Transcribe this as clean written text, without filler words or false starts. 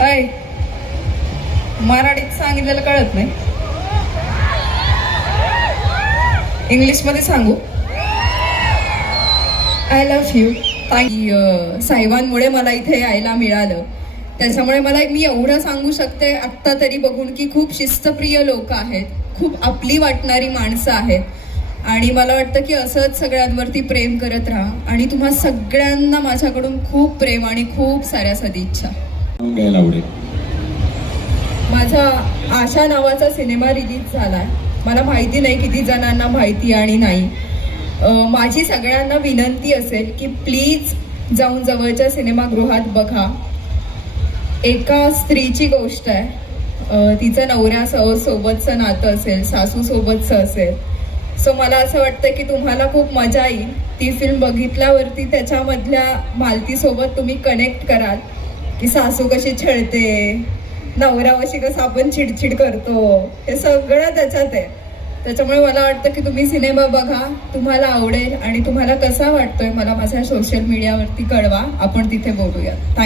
अय मराठीत सांगितलेलं कळत नाही, इंग्लिश मध्ये सांगू. I love you. साहेबांमुळे मला इथे यायला मिळालं, त्याच्यामुळे मी एवढं सांगू शकते आत्ता तरी बघून की खूप शिस्तप्रिय लोक आहेत, खूप आपली वाटणारी माणसं आहेत. आणि मला वाटतं की असंच सगळ्यांवरती प्रेम करत राहा. आणि तुम्हा सगळ्यांना माझ्याकडून खूप प्रेम आणि खूप साऱ्या सदिच्छा. माझा आशा नावाचा सिनेमा रिलीज झालाय. मला माहिती नाही किती जणांना माहिती आणि नाही. माझी सगळ्यांना विनंती असेल की प्लीज जाऊन जवळच्या सिनेमागृहात बघा. एका स्त्रीची गोष्ट आहे, तिचं नवऱ्यासोबतचं नातं असेल, सासूसोबतचं असेल. सो मला असं वाटतं की तुम्हाला खूप मजा येईल. ती फिल्म बघितल्यावरती त्याच्यामधल्या मालतीसोबत तुम्ही कनेक्ट कराल की सासू कशी छळते, नवऱ्यावशी कसं आपण चिडचिड करतो, हे सगळं त्याच्यात आहे. त्याच्यामुळे मला वाटतं की तुम्ही सिनेमा बघा, तुम्हाला आवडेल. आणि तुम्हाला कसा वाटतोय मला माझ्या सोशल मीडियावरती कळवा, आपण तिथे बोलूया. थँक्यू.